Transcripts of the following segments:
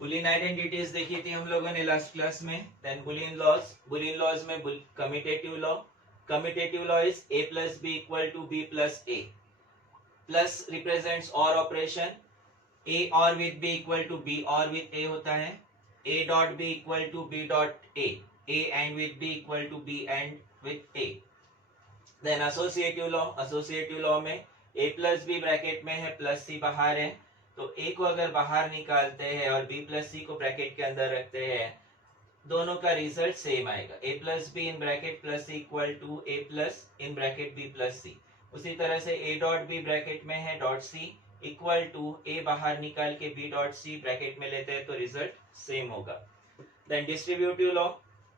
Boolean identities देखी थी हम लोगों ने लास्ट क्लास में। देन बुलियन लॉज में commutative law is a plus B equal to B plus A, plus represents or operation, a or with b equal to b or with a होता है, a dot b equal to b dot a and with b equal to b and with a। Then associative law में a plus B bracket में है, plus सी बाहर है, तो a को अगर बाहर निकालते हैं और b प्लस सी को ब्रैकेट के अंदर रखते हैं, दोनों का रिजल्ट सेम आएगा, a plus B in bracket plus C equal to a plus in bracket b plus C. उसी तरह से a डॉट बी ब्रैकेट में है, dot C equal to a बाहर निकाल के b डॉट सी ब्रैकेट में लेते हैं तो रिजल्ट सेम होगा। Then distributive law,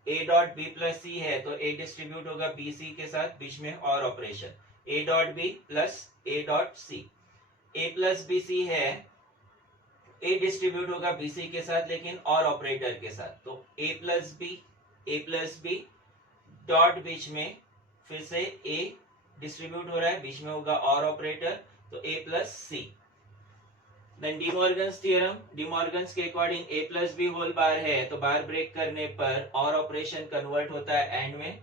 a dot B plus C है तो a डिस्ट्रीब्यूट होगा बी सी के साथ, बीच में OR operation, a dot B plus a dot C. a plus B C है, a डिस्ट्रीब्यूट होगा बी सी के साथ लेकिन और ऑपरेटर के साथ, तो a प्लस बी डॉट बीच में फिर से a डिस्ट्रीब्यूट हो रहा है, बीच में होगा और ऑपरेटर, तो a plus C. Then De Morgan's theorem, De Morgan's के according a plus B whole bar है तो बार ब्रेक करने पर और ऑपरेशन कन्वर्ट होता है एंड में,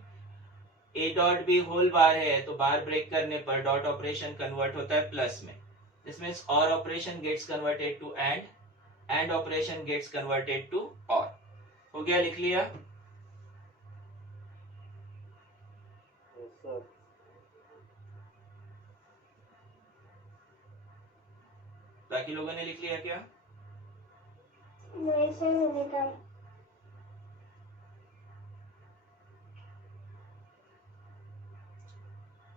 a dot B whole bar है तो बार ब्रेक करने पर डॉट ऑपरेशन कन्वर्ट होता है प्लस में। This means or operation gets converted to and operation gets converted to or. हो गया, लिख लिया? बाकी लोगों ने लिख लिया क्या? नहीं सर, लिखा।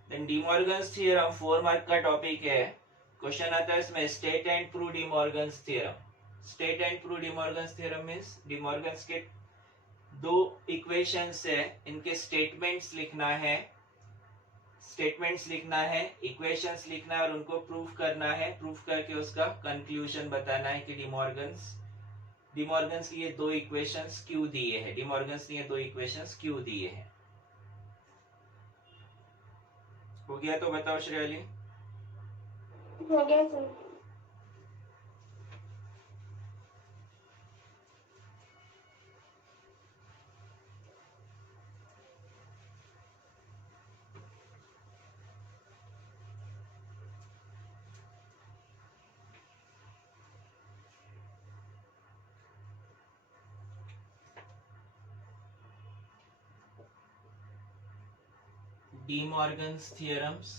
देन डिमॉर्गन्स थ्योरम 4 मार्क का टॉपिक है। क्वेश्चन आता है इसमें, state and prove De Morgan's theorem. State and prove De Morgan's theorem means De Morgan's के दो इक्वेशंस है, इनके स्टेटमेंट्स लिखना है, इक्वेशंस लिखना है और उनको प्रूफ करना है, प्रूफ करके उसका कंक्लूजन बताना है कि डिमॉर्गन्स की ये दो इक्वेशंस क्यों दिए हैं, डिमॉर्गन्स ने ये दो इक्वेशंस क्यों दिए हैं। हो गया तो बताओ श्रेयाली? हो गया sir. De Morgan's theorems,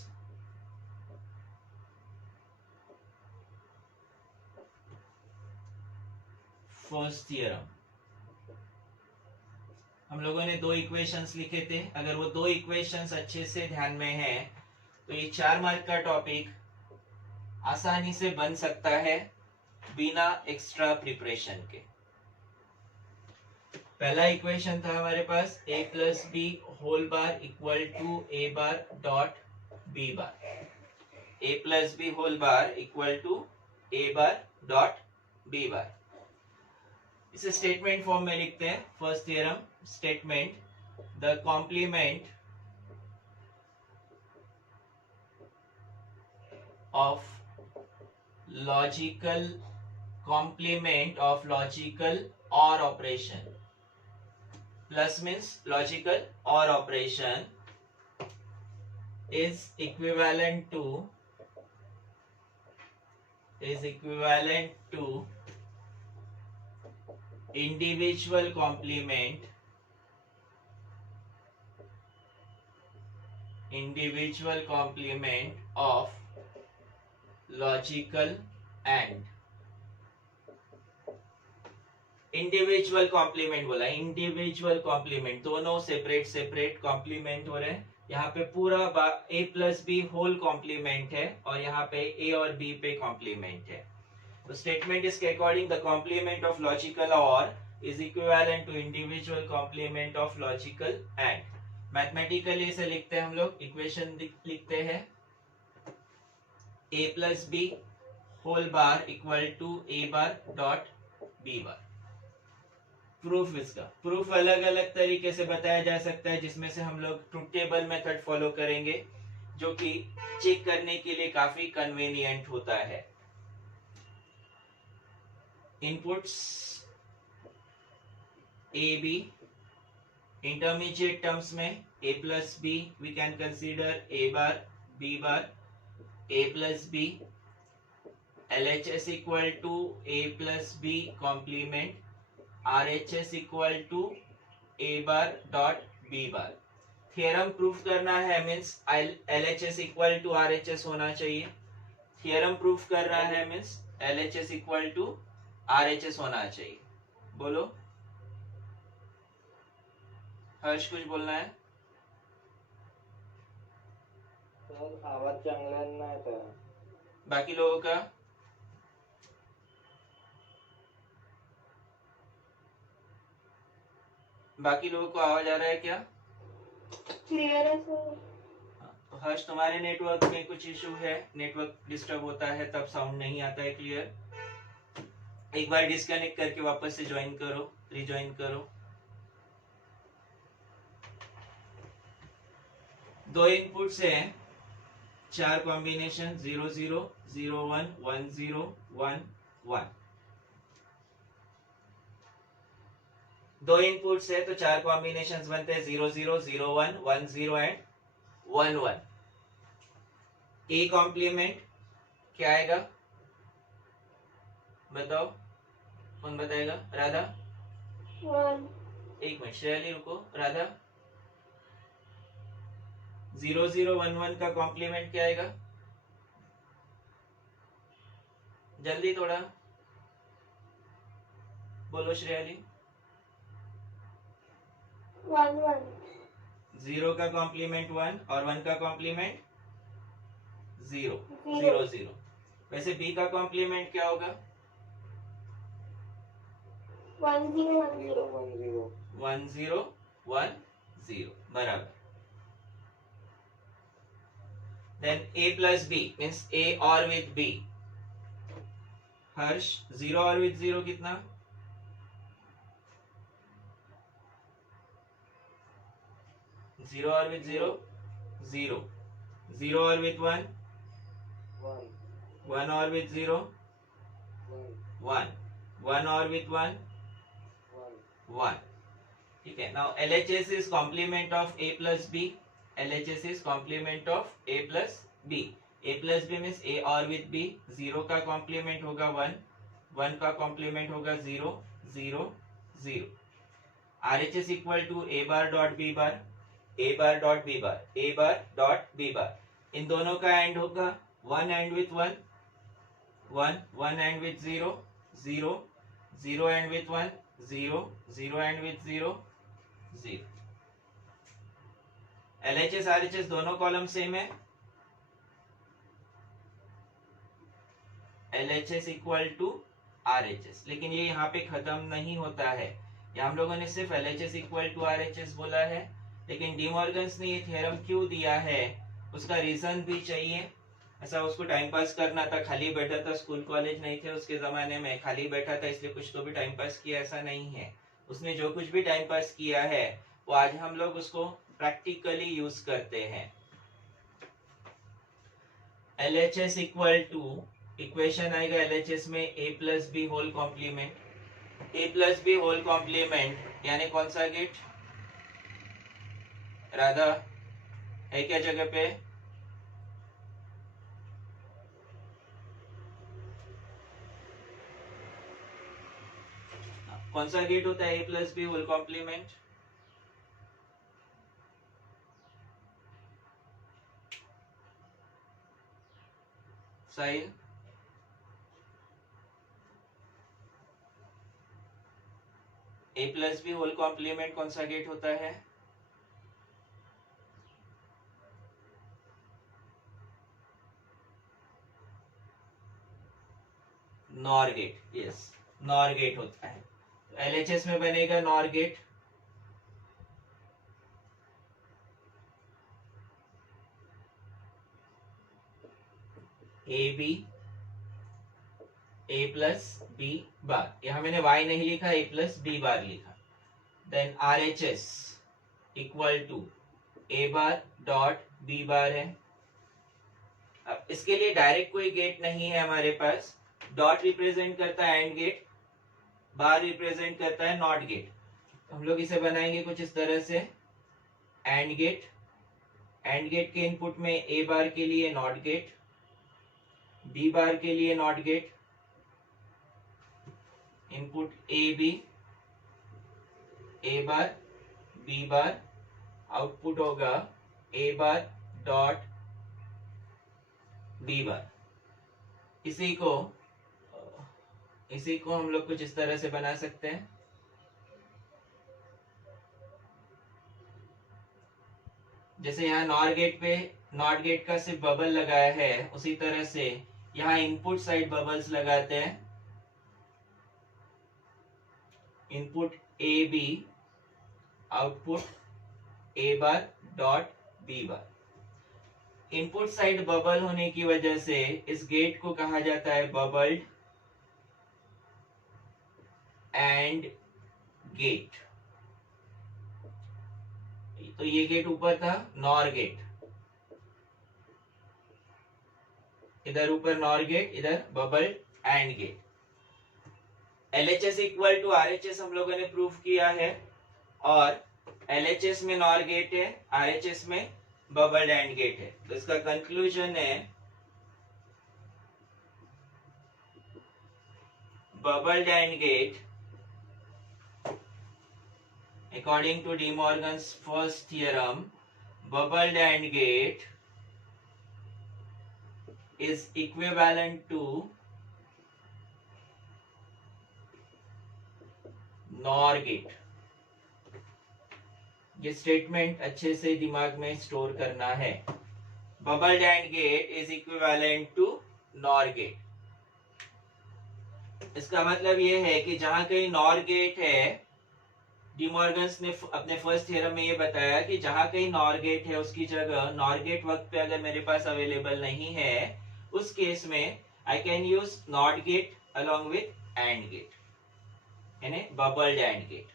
first theorem. हम लोगों ने दो इक्वेशंस लिखे थे, अगर वो दो इक्वेशंस अच्छे से ध्यान में है तो ये 4 मार्क का टॉपिक आसानी से बन सकता है बिना एक्स्ट्रा प्रिपरेशन के। पहला इक्वेशन था हमारे पास a plus B whole bar equal to a bar dot b bar, a plus B whole bar equal to a bar dot b bar. इसे स्टेटमेंट फॉर्म में लिखते हैं। First theorem statement, the complement of logical or operation, plus means logical or operation is equivalent to individual complement of logical and individual complement बोला, individual complement, दोनों separate complement हो रहे हैं। यहाँ पे पूरा a plus B whole complement है और यहाँ पे a और b पे कॉम्प्लीमेंट है। तो स्टेटमेंट इसके according the complement of logical OR is equivalent to individual complement of logical AND. Mathematically इसे लिखते हैं हम लोग, इक्वेशन लिखते हैं a plus B whole bar equal to a bar dot b bar. Proof, इसका प्रूफ अलग अलग तरीके से बताया जा सकता है, जिसमें से हम लोग ट्रुथ टेबल मेथड फॉलो करेंगे जो कि चेक करने के लिए काफी कन्वीनियंट होता है। Inputs A B, intermediate terms में a plus B we can consider a bar b bar a plus B, LHS equal to a plus B complement, RHS equal to a bar dot b bar. Theorem proof करना है, means LHS equal to RHS होना चाहिए। Theorem proof कर रहा है means LHS equal to RHS होना चाहिए। बोलो हर्ष, कुछ बोलना है? सर आवाज चांगला नाही येत आहे। बाकी लोगों का? बाकी लोगों को आवाज आ रहा है क्या? क्लियर है सर। तो हर्ष, तुम्हारे नेटवर्क में कुछ इशू है, नेटवर्क डिस्टर्ब होता है तब साउंड नहीं आता है क्लियर। एक बार डिस्कनेक्ट करके वापस से ज्वाइन करो, रिज्वाइन करो। दो इनपुट्स हैं, चार कॉम्बिनेशन 0 0 0 1 1 0 1 1। दो इनपुट्स है तो चार कॉम्बिनेशंस बनते हैं 0 0 0 1 1 0 एंड 1 1। ए कॉम्प्लीमेंट क्या आएगा बताओ, कौन बताएगा? राधा? 1 एक मिनट श्रेयाली रुको। राधा? 0 0 1 1 का कॉम्प्लीमेंट क्या आएगा? जल्दी थोड़ा बोलो श्रेयाली। 1 1 0 का कॉम्प्लीमेंट 1 और 1 का कॉम्प्लीमेंट 0 0 0 0। वैसे बी का कॉम्प्लीमेंट क्या होगा? 1 0 1 0 1 0 1 0 1 0 बराबर। Then a plus B means a or with b। Harsh, 0 or with 0 कितना? 0 और विथ 0 0, 0 और विथ 1 1 और विथ 0 1, 1 और विथ 1 1। ठीक है। Now LHS is complement of a plus b। LHS is complement of a plus b। a plus b means a और with b। 0 का complement होगा 1, 1 का complement होगा 0 0 0। RHS equal to a bar dot b bar, a bar dot b bar, a bar dot b bar. इन दोनों का and होगा 1 and with 1 1, 1 and with 0 0, 0 and with 1 0, 0 and with 0 0। LHS RHS दोनों column same है। LHS equal to RHS, लेकिन ये यहाँ पे खत्म नहीं होता है। यहाँ हम लोगों ने सिर्फ LHS इक्वल टू RHS बोला है, लेकिन डी मॉर्गन्स ने ये थ्योरम क्यों दिया है उसका रीजन भी चाहिए। ऐसा उसको टाइम पास करना था, खाली बैठा था, स्कूल कॉलेज नहीं थे उसके जमाने में, खाली बैठा था इसलिए कुछ तो भी टाइम पास किया, ऐसा नहीं है। उसने जो कुछ भी टाइम पास किया है वो आज हम लोग उसको प्रैक्टिकली यूज करते हैं। LHS इक्वल टू इक्वेशन आएगा LHS में a plus B whole complement. a plus B whole complement यानी कौन सा गेट? राधा है क्या जगह पे? कौन सा गेट होता है a plus B whole complement? Sahil? a plus B whole complement कौन सा गेट होता है? NOR gate. Yes, NOR gate होता है। तो LHS में बनेगा NOR gate. A B a plus B bar, यहां मैंने y नहीं लिखा, a प्लस बी बार लिखा। Then RHS equal to a bar dot b bar है। अब इसके लिए डायरेक्ट कोई गेट नहीं है हमारे पास, डॉट रिप्रेजेंट करता है एंड गेट। बार रिप्रेजेंट करता है नॉट गेट। हम लोग इसे बनाएंगे कुछ इस तरह से, एंड गेट। एंड गेट के इनपुट में ए बार के लिए नॉट गेट, बी बार के लिए not gate, input A B, A bar B bar, output होगा ए बार डॉट बी बार। इसी को हम लोग कुछ इस तरह से बना सकते हैं। जैसे यहाँ नॉट गेट का सिर्फ बबल लगाया है, उसी तरह से यहाँ इनपुट साइड बबल्स लगाते हैं। Input A B, output A bar dot B bar. Input side bubble होने की वजह से इस गेट को कहा जाता है बबल्ड एंड गेट। तो ये गेट ऊपर था, नॉर गेट, इधर ऊपर नॉर गेट, इधर bubbled and gate. LHS equal to RHS हम लोगों ने प्रूव किया है, और LHS में नॉर गेट है, RHS में बबल्ड एंड गेट है। तो इसका कंक्लूजन है bubbled and gate according to De Morgan's first theorem, bubbled AND gate is equivalent to NOR gate। ये स्टेटमेंट अच्छे से दिमाग में स्टोर करना है। Bubbled and gate is equivalent to NOR gate. इसका मतलब ये है कि जहां कहीं नॉर गेट है, डी मॉर्गन्स ने अपने फर्स्ट थ्योरम में ये बताया कि जहां कहीं नॉर गेट है उसकी जगह नॉर गेट वक्त पे अगर मेरे पास अवेलेबल नहीं है, उस केस में I can use not gate along with and gate, यानी बबल्ड एंड गेट।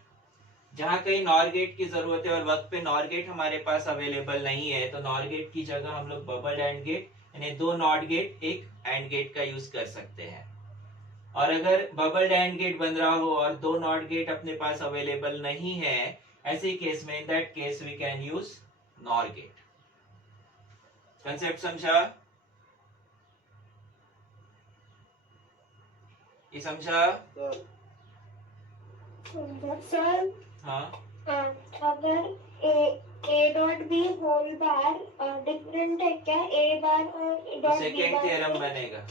जहां कहीं नॉर गेट की जरूरत है और वक्त पे नॉर गेट हमारे पास अवेलेबल नहीं है, तो नॉर गेट की जगह हम लोग बबल्ड एंड गेट यानी दो नॉट गेट एक एंड गेट का यूज कर सकते हैं। और अगर बबल्ड एंड गेट बन रहा हो और दो नॉट गेट अपने पास अवेलेबल नहीं है, ऐसे केस में in that case we can use NOR gate. Concept समझा? ये समझा? सर हाँ, अगर A dot B whole bar different है क्या ए बार और dot B second bar? Theorem बनेगा।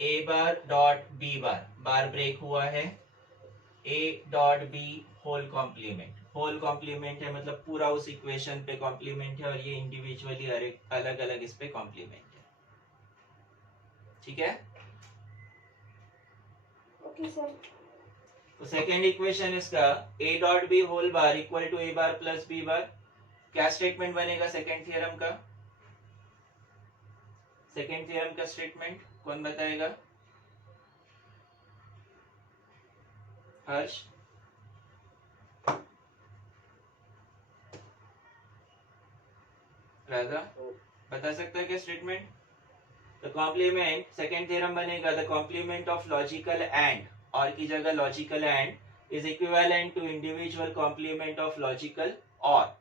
A bar dot B bar, bar break हुआ है, A dot B whole complement. Whole complement है मतलब पूरा उस इक्वेशन पे कॉम्प्लीमेंट है, और ये इंडिविजुअली अलग अलग इस पे कॉम्प्लीमेंट है। ठीक है? Okay sir. तो सेकेंड इक्वेशन इसका A dot B whole bar equal to A bar plus B bar. क्या स्टेटमेंट बनेगा सेकेंड थ्योरम का? सेकेंड थ्योरम का स्टेटमेंट कौन बताएगा? हर्ष? राधा बता सकता है क्या statement? The complement, second theorem बनेगा the complement of logical AND, OR की जगह logical AND is equivalent to individual complement of logical OR.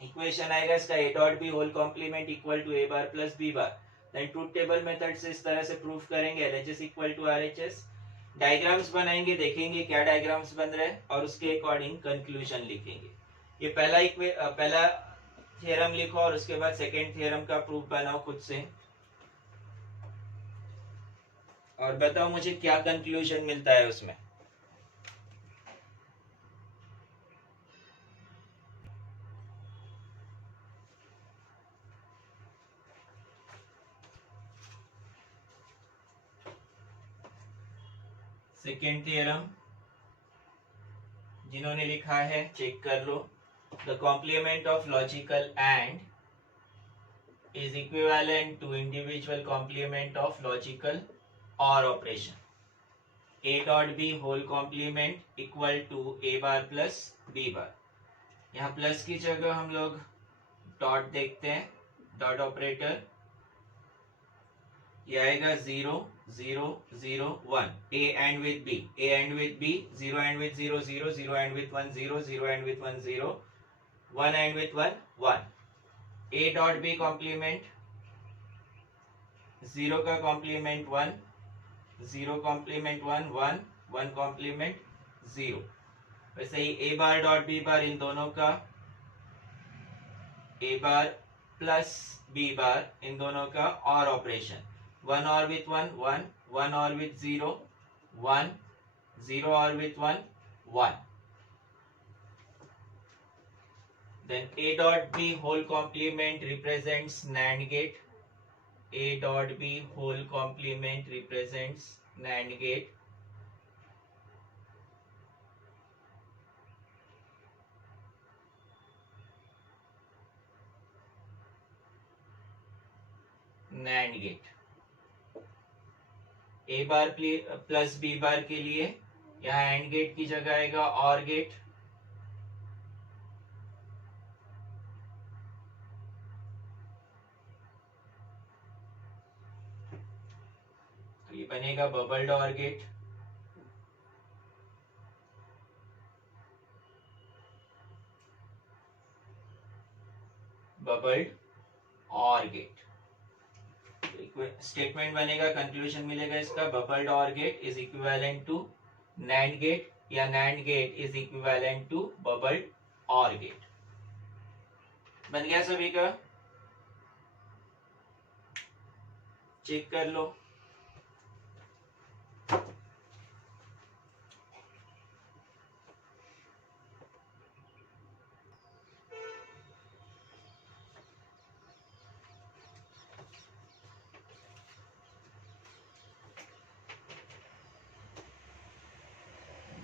Equation आएगा इसका A dot B whole complement equal to A bar plus B bar. Then truth table method से इस तरह से proof करेंगे LHS equal to RHS। Diagrams बनाएंगे, देखेंगे क्या डायग्राम्स बन रहे हैं और उसके अकॉर्डिंग कंक्लूजन लिखेंगे। ये पहला थ्योरम लिखो और उसके बाद सेकेंड थ्योरम का प्रूफ बनाओ खुद से, और बताओ मुझे क्या कंक्लूजन मिलता है उसमें। सेकेंड थ्योरम जिन्होंने लिखा है चेक कर लो। The complement of logical AND is equivalent to individual complement of logical or operation. A dot B whole complement equal to A bar plus B bar। यहाँ प्लस की जगह हम लोग डॉट देखते हैं, डॉट ऑपरेटर। ये आएगा 0 0 0 1, A and with B, A and with B, 0 and with 0 0, 0 and with 1 0, 0 and with 1 0, 1 and with 1 1, A dot B complement 0 का कॉम्प्लीमेंट 1, 0 कॉम्प्लीमेंट 1 1, 1 कॉम्प्लीमेंट 0। वैसे ही A bar dot B bar इन दोनों का, A bar plus B bar इन दोनों का और operation, 1 और विथ 1 1, 1 और with 0 1, 0 or with 1 1। Then A dot B whole complement represents NAND gate. A dot B whole complement represents NAND gate. NAND gate. A bar plus B bar के लिए यहाँ AND gate की जगह आएगा OR gate, तो ये बनेगा bubbled OR gate. Bubbled OR gate statement बनेगा, कंक्लूजन मिलेगा इसका, bubbled OR gate is equivalent to NAND gate या NAND gate is equivalent to bubbled OR gate. बन गया सभी का? चेक कर लो।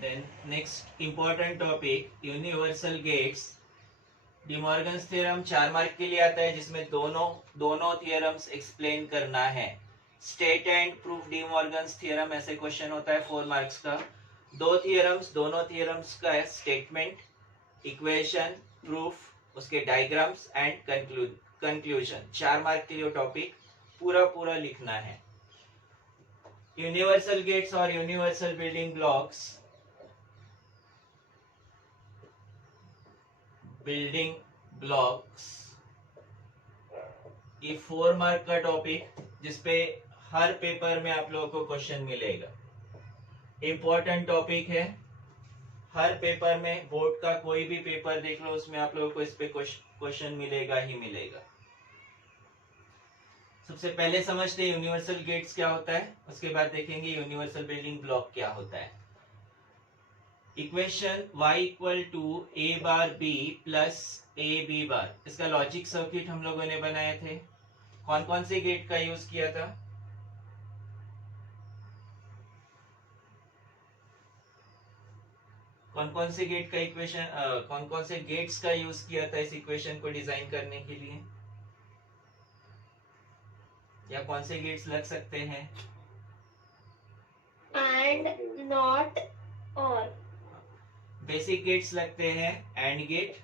Then next important topic, universal gates. De Morgan's theorem 4 mark के लिए आता है, जिसमें दोनों थियरम्स एक्सप्लेन करना है। State and proof D Morgan's theorem ऐसे क्वेश्चन होता है 4 मार्क्स का। दोनों थियरम्स का स्टेटमेंट, इक्वेशन, प्रूफ, उसके डायग्राम्स एंड कंक्लूजन, 4 मार्क के लिए टॉपिक पूरा लिखना है। यूनिवर्सल गेट्स और यूनिवर्सल बिल्डिंग ब्लॉक्स, ये 4 मार्क का टॉपिक, जिसपे हर पेपर में आप लोगों को क्वेश्चन मिलेगा। इंपॉर्टेंट टॉपिक है, हर पेपर में, बोर्ड का कोई भी पेपर देख लो, उसमें आप लोगों को इस पे क्वेश्चन मिलेगा ही मिलेगा। सबसे पहले समझते हैं यूनिवर्सल गेट्स क्या होता है, उसके बाद देखेंगे यूनिवर्सल बिल्डिंग ब्लॉक क्या होता है। Equation y equal to a bar b plus a b bar, इसका लॉजिक सर्किट हम लोगों ने बनाए थे। कौन कौन से गेट का यूज किया था? कौन कौन से गेट का इक्वेशन, कौन कौन से गेट्स का यूज किया था इस इक्वेशन को डिजाइन करने के लिए, या कौन से गेट्स लग सकते हैं? And, not, or. Basic gates लगते हैं and gate,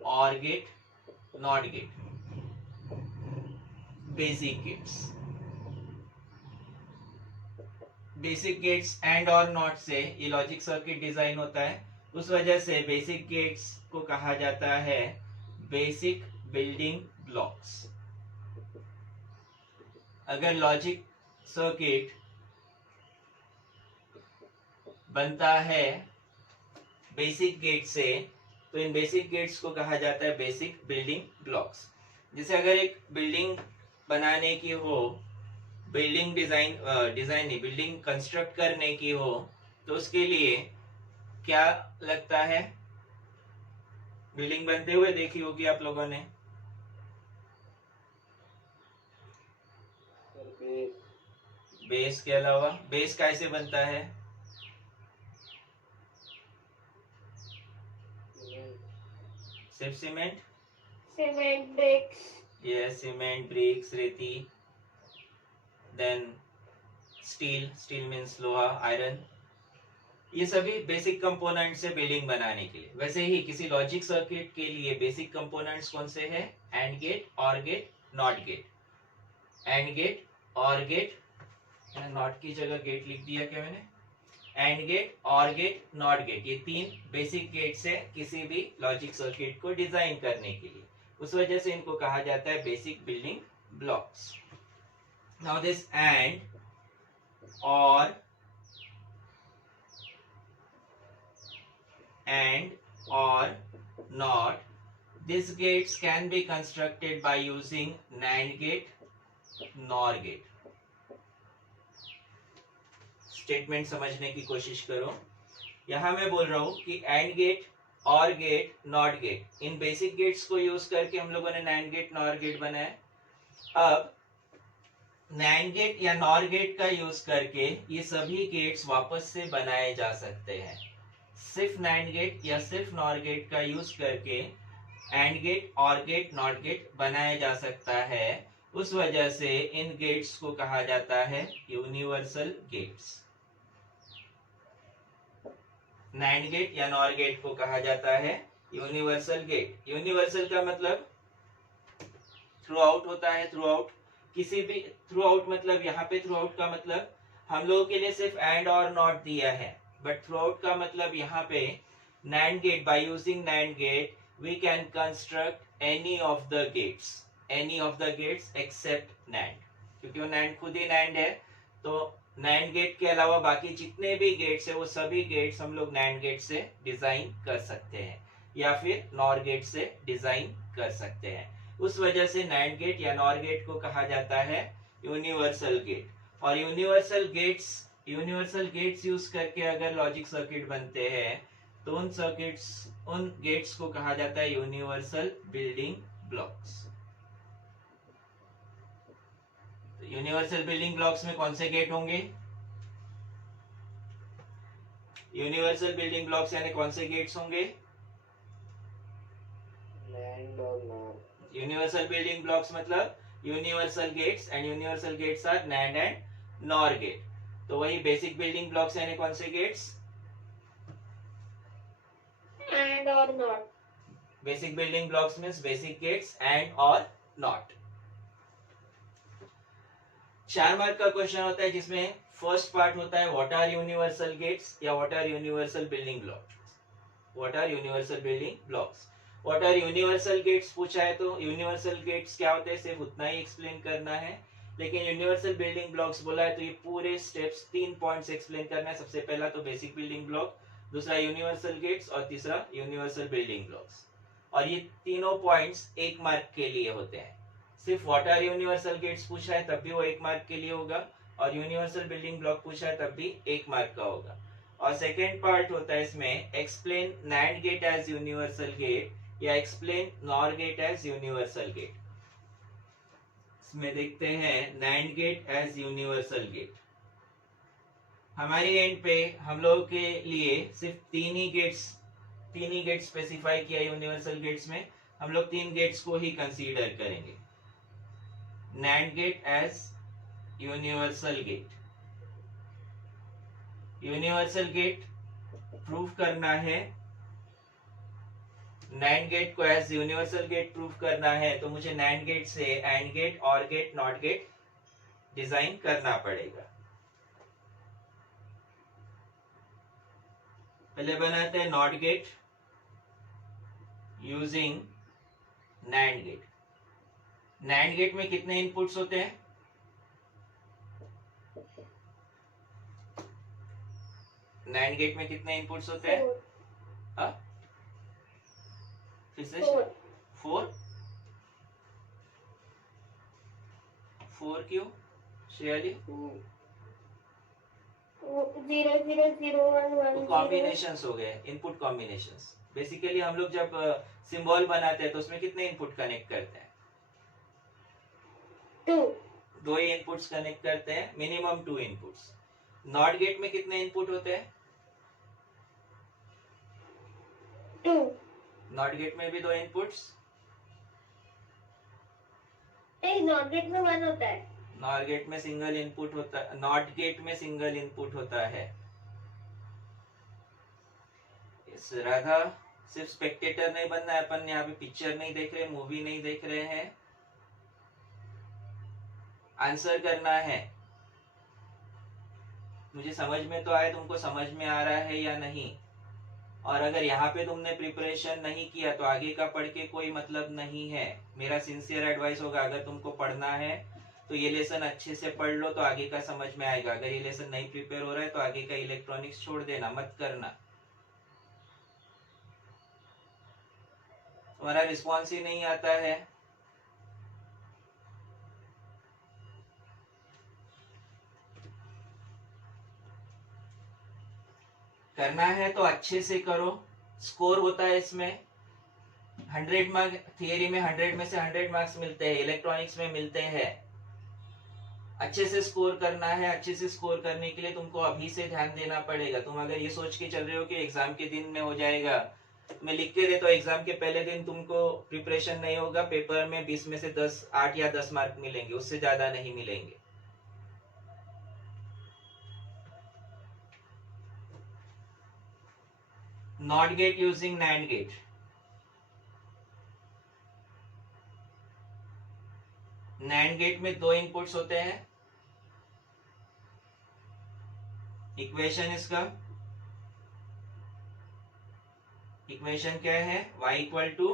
or gate, not gate. Basic gates and or not से ये लॉजिक सर्किट डिजाइन होता है। उस वजह से बेसिक गेट्स को कहा जाता है बेसिक बिल्डिंग ब्लॉक्स। अगर लॉजिक सर्किट बनता है बेसिक गेट से, तो इन बेसिक गेट्स को कहा जाता है बेसिक बिल्डिंग ब्लॉक्स। जैसे अगर एक बिल्डिंग बनाने की हो, बिल्डिंग कंस्ट्रक्ट करने की हो, तो उसके लिए क्या लगता है? बिल्डिंग बनते हुए देखी होगी आप लोगों ने। बेस के अलावा बेस कैसे बनता है? सिर्फ cement bricks, yes, cement, bricks, रेती, देन स्टील मीन्स लोहा, आयरन, ये सभी बेसिक कंपोनेंट्स है बिल्डिंग बनाने के लिए। वैसे ही किसी लॉजिक सर्किट के लिए बेसिक कंपोनेंट्स कौन से हैं? And gate, or gate, not gate. And gate, or gate, not की जगह गेट लिख दिया क्या मैंने, and gate, or gate, not gate, ये तीन बेसिक गेट्स है किसी भी लॉजिक सर्किट को डिजाइन करने के लिए, उस वजह से इनको कहा जाता है basic building blocks. Now this and, और, and or not, these gates can be constructed by using NAND gate, NOR gate. Statement समझने की कोशिश करो. यहां मैं बोल रहा हूं कि and gate, or gate, not gate, इन बेसिक गेट्स को यूज करके हम लोगों ने नैंड गेट, नॉर गेट बनाया. अब नैंड गेट या नॉर गेट का यूज करके ये सभी गेट्स वापस से बनाए जा सकते हैं. सिर्फ नैंड गेट या सिर्फ नॉर गेट का यूज करके and gate, or gate, not gate बनाया जा सकता है. उस वजह से इन गेट्स को कहा जाता है यूनिवर्सल गेट्स. नैंड गेट या नॉर गेट को कहा जाता है यूनिवर्सल गेट. यूनिवर्सल का मतलब थ्रू आउट होता है. थ्रू आउट किसी भी, थ्रू आउट मतलब यहाँ पे थ्रू आउट का मतलब हम लोगों के लिए सिर्फ एंड और नॉट दिया है, बट थ्रू आउट का मतलब यहाँ पे NAND gate, by using NAND gate we can construct any of the gates except NAND. क्योंकि वो NAND खुद ही NAND है, तो NAND गेट के अलावा बाकी जितने भी गेट्स है वो सभी गेट्स हम लोग NAND गेट से डिजाइन कर सकते हैं या फिर NOR गेट से डिजाइन कर सकते हैं. उस वजह से NAND गेट या NOR गेट को कहा जाता है यूनिवर्सल गेट. और यूनिवर्सल गेट्स यूज करके अगर लॉजिक सर्किट बनते हैं तो उन गेट्स को कहा जाता है universal building blocks. Universal building blocks में कौन से गेट होंगे? यूनिवर्सल बिल्डिंग ब्लॉक्स यानी कौन से गेट्स होंगे? NAND और NOR. यूनिवर्सल बिल्डिंग ब्लॉक्स मतलब universal gates, and universal gates are NAND and NOR gate. तो वही बेसिक बिल्डिंग ब्लॉक्स यानी कौन से gates? and or not. Basic building blocks means basic gates and or not. 4 mark का question होता है जिसमें फर्स्ट पार्ट होता है व्हाट आर यूनिवर्सल गेट्स या what are universal building blocks. What are universal building blocks. What are universal gates पूछा है तो यूनिवर्सल गेट्स क्या होते हैं सिर्फ उतना ही एक्सप्लेन करना है. लेकिन यूनिवर्सल बिल्डिंग ब्लॉक्स बोला है तो ये पूरे स्टेप्स 3 पॉइंट्स एक्सप्लेन करना है. सबसे पहला तो बेसिक बिल्डिंग ब्लॉक, दूसरा यूनिवर्सल गेट्स और तीसरा यूनिवर्सल बिल्डिंग ब्लॉक्स. और ये तीनों पॉइंट्स 1 मार्क के लिए होते हैं. सिर्फ व्हाट आर यूनिवर्सल गेट्स पूछा है तब भी वो 1 मार्क के लिए होगा, और यूनिवर्सल बिल्डिंग ब्लॉक पूछा है तब भी 1 मार्क का होगा. और सेकेंड पार्ट होता है इसमें explain NAND gate as universal gate या explain NOR gate as universal gate. इसमें देखते हैं NAND gate as universal gate. हमारी एंड पे हम लोगों के लिए सिर्फ 3 ही गेट स्पेसिफाई किया यूनिवर्सल गेट्स में. हम लोग 3 गेट्स को ही कंसीडर करेंगे. NAND gate as universal gate. Universal gate prove करना है, NAND गेट को एज यूनिवर्सल गेट प्रूव करना है तो मुझे NAND गेट से AND gate, OR gate, NOT gate design करना पड़ेगा. पहले बनाते हैं NOT gate using NAND gate. NAND gate में कितने इनपुट्स होते हैं? NAND गेट में कितने इनपुट्स होते हैं? हाँ, फिर से 4. 4 क्यों श्रेयाली? 0 0 0 1 1 0. कॉम्बिनेशंस हो गए, इनपुट कॉम्बिनेशंस. बेसिकली हम लोग जब सिंबल बनाते हैं तो उसमें कितने इनपुट कनेक्ट करते हैं? 2 ही इनपुट्स कनेक्ट करते हैं, मिनिमम 2 इनपुट्स. नॉट गेट में कितने इनपुट होते हैं? 2. नॉट गेट में भी 2 इनपुट्स. नॉट गेट में 1 होता है. नॉट गेट में सिंगल इनपुट होता है. नॉट गेट में सिंगल इनपुट होता है. इस राधा सिर्फ स्पेक्टेटर नहीं बनना है. अपन यहाँ पे पिक्चर नहीं देख रहे, मूवी नहीं देख रहे हैं. आंसर करना है। मुझे समझ में तो आए, तुमको समझ में आ रहा है या नहीं। और अगर यहाँ पे तुमने प्रिपरेशन नहीं किया तो आगे का पढ़ के कोई मतलब नहीं है। मेरा सिंसियर एडवाइस होगा, अगर तुमको पढ़ना है तो ये लेसन अच्छे से पढ़ लो तो आगे का समझ में आएगा। अगर ये लेसन नहीं प्रिपेयर हो रहा है तो आगे का इलेक्ट्रॉनिक्स छोड़ देना, मत करना। तुम्हारा रिस्पॉन्स ही नहीं आता है। करना है तो अच्छे से करो। स्कोर होता है इसमें 100 मार्क, थियरी में 100 में से 100 मार्क्स मिलते हैं, इलेक्ट्रॉनिक्स में मिलते हैं। अच्छे से स्कोर करना है। अच्छे से स्कोर करने के लिए तुमको अभी से ध्यान देना पड़ेगा। तुम अगर ये सोच के चल रहे हो कि एग्जाम के दिन में हो जाएगा, मैं लिख के देता हूँ एग्जाम के पहले दिन तुमको प्रिपरेशन नहीं होगा, पेपर में 20 में से 10, 8 या 10 मार्क मिलेंगे, उससे ज्यादा नहीं मिलेंगे। Not gate using NAND gate. NAND gate में 2 इनपुट्स होते हैं। इक्वेशन इसका, इक्वेशन क्या है? y इक्वल टू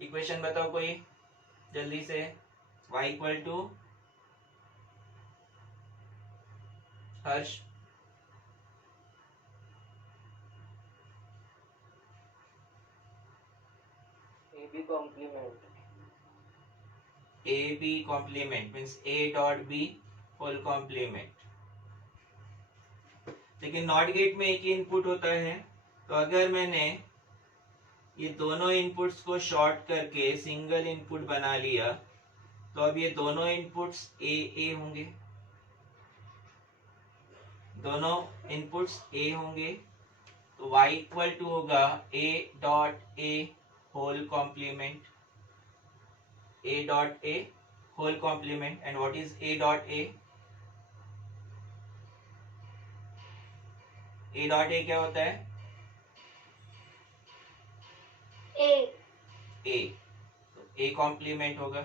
इक्वेशन बताओ कोई जल्दी से। y इक्वल टू हर्ष AB complement. AB complement means A dot B whole complement. लेकिन नॉट गेट में एक ही इनपुट होता है, तो अगर मैंने ये दोनों इनपुट्स को शॉर्ट करके सिंगल इनपुट बना लिया तो अब ये दोनों इनपुट्स ए ए होंगे। दोनों इनपुट्स ए होंगे तो y इक्वल टू होगा A dot A whole complement. A dot A whole complement. And what is A dot A? A dot A क्या होता है? A तो A कॉम्प्लीमेंट होगा।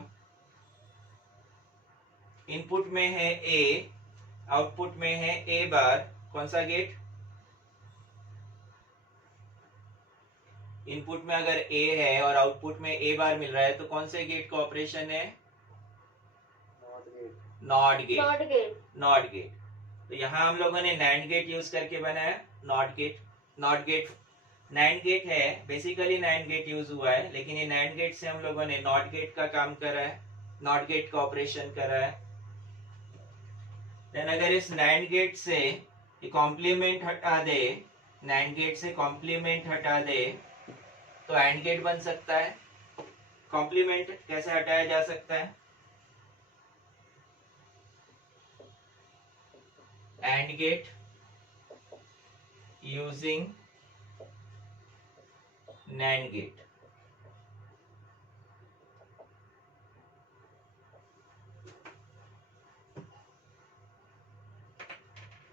इनपुट में है A, आउटपुट में है A बार। कौन सा गेट? इनपुट में अगर A है और आउटपुट में A बार मिल रहा है तो कौन से गेट का ऑपरेशन है? Not gate. Not gate. Not gate. तो यहाँ हम लोगों ने नैंड गेट यूज करके बनाया not gate. Not gate NAND gate है, बेसिकली नैंड गेट यूज हुआ है, लेकिन ये नैंड गेट से हम लोगों ने नॉट गेट का काम करा है, नॉट गेट का ऑपरेशन करा है। देन अगर इस नैंड गेट से कॉम्प्लीमेंट हटा दे, नैंड गेट से कॉम्प्लीमेंट हटा दे तो एंड गेट बन सकता है। कॉम्प्लीमेंट कैसे हटाया जा सकता है? AND gate using NAND gate.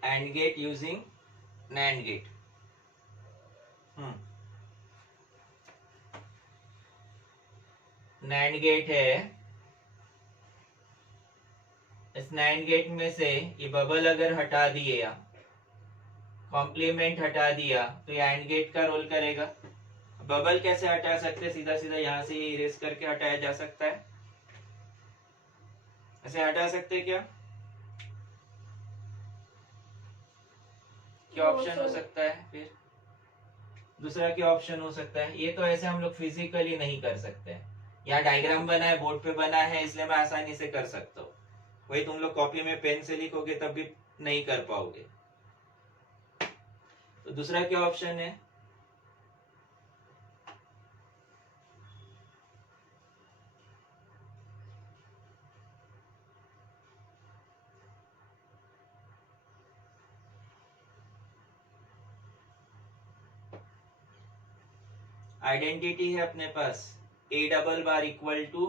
And gate using NAND gate. NAND gate है, इस नैंड गेट में से ये बबल अगर हटा दिए या कॉम्प्लीमेंट हटा दिया तो ये एंड गेट का रोल करेगा। बबल कैसे हटा सकते? सीधा सीधा यहाँ से इरेज करके हटाया जा सकता है। ऐसे हटा सकते क्या? क्या ऑप्शन हो सकता है? फिर दूसरा क्या ऑप्शन हो सकता है? ये तो ऐसे हम लोग फिजिकली नहीं कर सकते। यहाँ डायग्राम बना है, बोर्ड पे बना है, इसलिए मैं आसानी से कर सकता हूँ। वही तुम लोग कॉपी में पेन से लिखोगे तब भी नहीं कर पाओगे। तो दूसरा क्या ऑप्शन है? आइडेंटिटी है अपने पास, A double bar equal to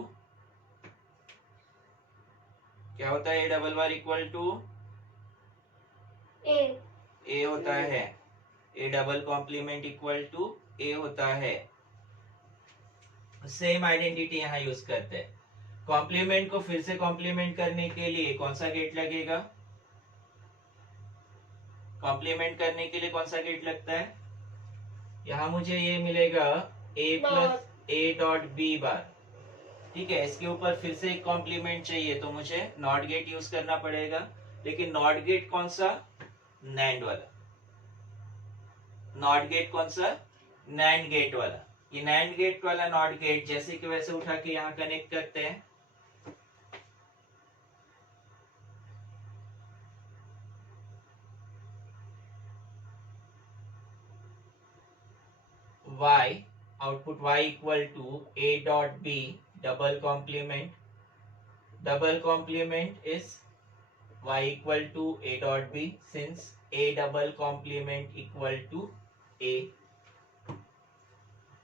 क्या होता है? A double bar equal to A होता है। A double complement equal to A होता है। सेम आइडेंटिटी यहाँ यूज करते हैं। कॉम्प्लीमेंट को फिर से कॉम्प्लीमेंट करने के लिए कौन सा गेट लगेगा? कॉम्प्लीमेंट करने के लिए कौन सा गेट लगता है? यहाँ मुझे ये मिलेगा a plus A dot B bar. ठीक है, इसके ऊपर फिर से एक कॉम्प्लीमेंट चाहिए तो मुझे नॉट गेट यूज करना पड़ेगा। लेकिन नॉट गेट कौन सा? नैंड वाला। नॉट गेट कौन सा? नैंड गेट वाला। ये नैंड गेट वाला नॉट गेट जैसे कि वैसे उठा के यहाँ कनेक्ट करते हैं। y output y equal to a dot b double complement. Double complement is y equal to a dot b since a double complement equal to a।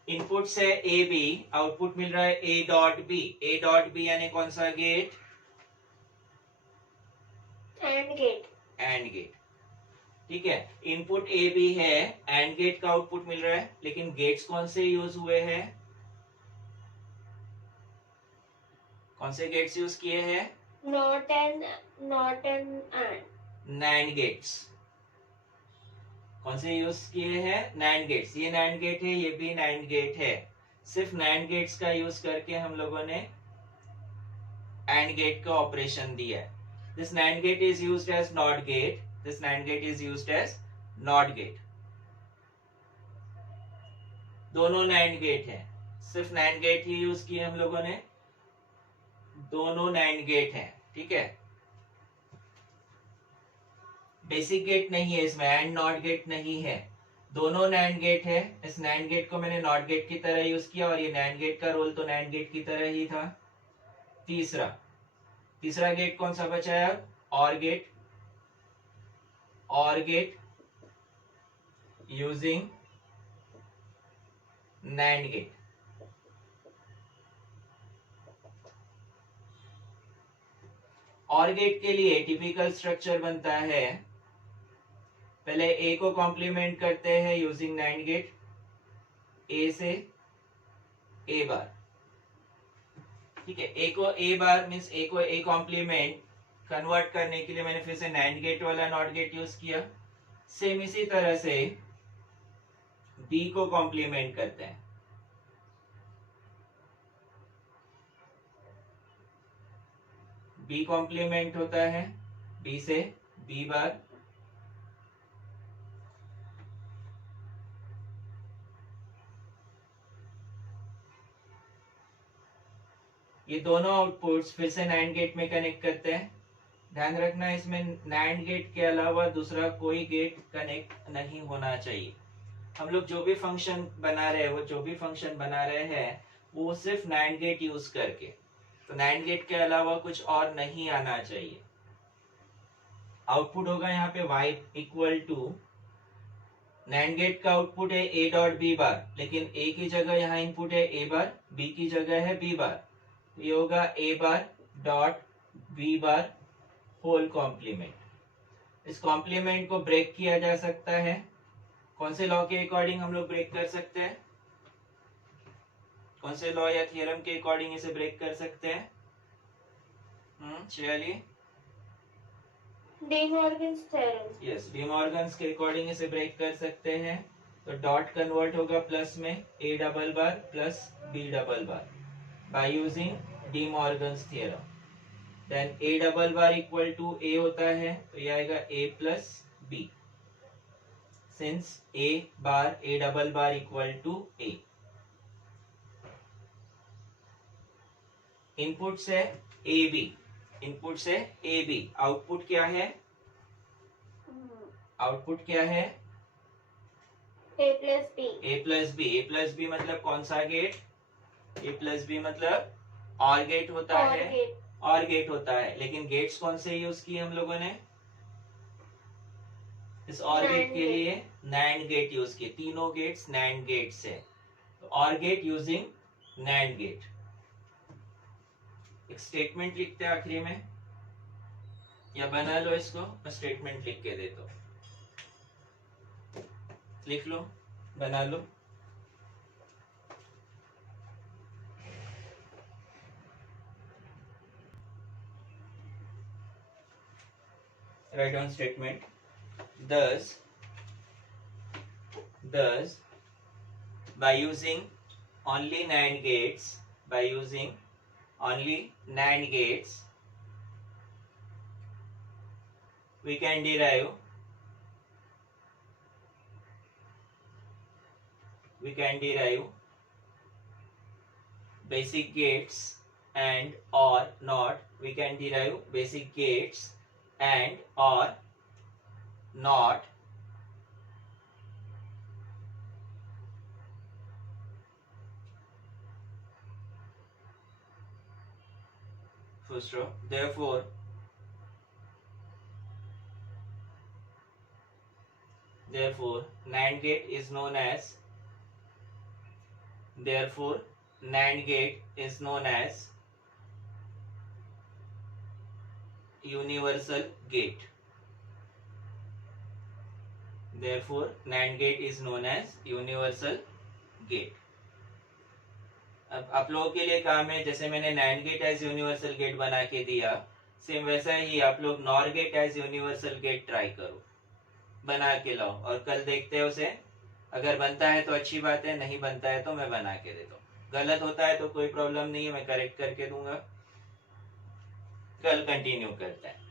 Input से ए बी, आउटपुट मिल रहा है A dot B. A dot B यानी कौन सा gate? And gate. And gate. ठीक है, input A B है, एंड गेट का आउटपुट मिल रहा है। लेकिन गेट्स कौन से यूज हुए हैं? कौन से गेट्स यूज किए हैं? Not N AND. NAND gates. कौन से यूज किए हैं? NAND gates. ये नैंड गेट है, ये भी नैंड गेट है। सिर्फ नैंड गेट्स का यूज करके हम लोगों ने एंड गेट का ऑपरेशन दिया है। This NAND gate is used as not gate. This NAND gate is used as not gate. दोनों नैंड गेट है, सिर्फ नैंड गेट ही यूज किए हम लोगों ने। दोनों नैंड गेट हैं। ठीक है, बेसिक गेट नहीं है इसमें, एंड नॉट गेट नहीं है, दोनों नैंड गेट है। इस नैंड गेट को मैंने नॉट गेट की तरह यूज किया और ये नैंड गेट का रोल तो नैंड गेट की तरह ही था। तीसरा गेट कौन सा बचा है? और gate. Or gate using NAND gate. Or gate के लिए टिपिकल स्ट्रक्चर बनता है, पहले ए को कॉम्प्लीमेंट करते हैं यूजिंग नैंड गेट, ए से ए बार। ठीक है, ए को ए बार मीन्स ए को ए कॉम्प्लीमेंट कन्वर्ट करने के लिए मैंने फिर से नैंड गेट वाला नॉट गेट यूज किया। सेम इसी तरह से बी को कॉम्प्लीमेंट करते हैं। बी कॉम्प्लीमेंट होता है बी से बी बार। ये दोनों आउटपुट्स फिर से नैंड गेट में कनेक्ट करते हैं। ध्यान रखना इसमें नैंड गेट के अलावा दूसरा कोई गेट कनेक्ट नहीं होना चाहिए। हम लोग जो भी फंक्शन बना रहे हैं वो सिर्फ नैंड गेट यूज करके, तो नैंड गेट के अलावा कुछ और नहीं आना चाहिए। आउटपुट होगा यहाँ पे y equal to, NAND gate का आउटपुट है a डॉट बी बार, लेकिन a की जगह यहाँ इनपुट है a बार, b की जगह है b बार। ये होगा a bar dot b bar whole complement. इस कॉम्प्लीमेंट को ब्रेक किया जा सकता है। कौन से लॉ के अकॉर्डिंग हम लोग ब्रेक कर सकते हैं? कौन से लॉ या थियरम के अकॉर्डिंग इसे ब्रेक कर सकते हैं? Shreyali? De Morgan's theorem. Yes, De Morgan's के अकॉर्डिंग इसे ब्रेक कर सकते हैं। तो डॉट कन्वर्ट होगा प्लस में a double bar plus b double bar by using De Morgan's theorem. Then a double bar equal to a होता है, तो ये आएगा a plus b, since a bar a double bar equal to a। Input से A B, output क्या है? Output क्या है? ए प्लस बी। ए प्लस बी मतलब कौन सा गेट? ए प्लस बी मतलब और गेट होता है। और गेट होता है, लेकिन गेट्स कौन से यूज किए हम लोगों ने? इस और गेट के लिए नैंड गेट यूज किए। तीनों गेट्स नैंड गेट्स है, तो और गेट यूजिंग नैंड गेट। एक स्टेटमेंट लिखते हैं आखिरी में, या बना लो इसको, मैं स्टेटमेंट लिख के देता हूं। लिख लो, बना लो। write down statement. Thus by using only NAND gates, we can derive basic gates and or not. We can derive basic gates and or not first row. Therefore NAND gate is known as universal gate. Therefore NAND gate is known as universal gate. अब आप लोगों के लिए काम है, जैसे मैंने NAND gate as universal gate बना के दिया, सेम वैसा ही आप लोग NOR gate as universal gate try करो, बना के लाओ और कल देखते हैं उसे. अगर बनता है तो अच्छी बात है, नहीं बनता है तो मैं बना के देता हूँ. गलत होता है तो कोई प्रॉब्लम नहीं है, मैं करेक्ट करके दूंगा. कल कंटिन्यू करते हैं.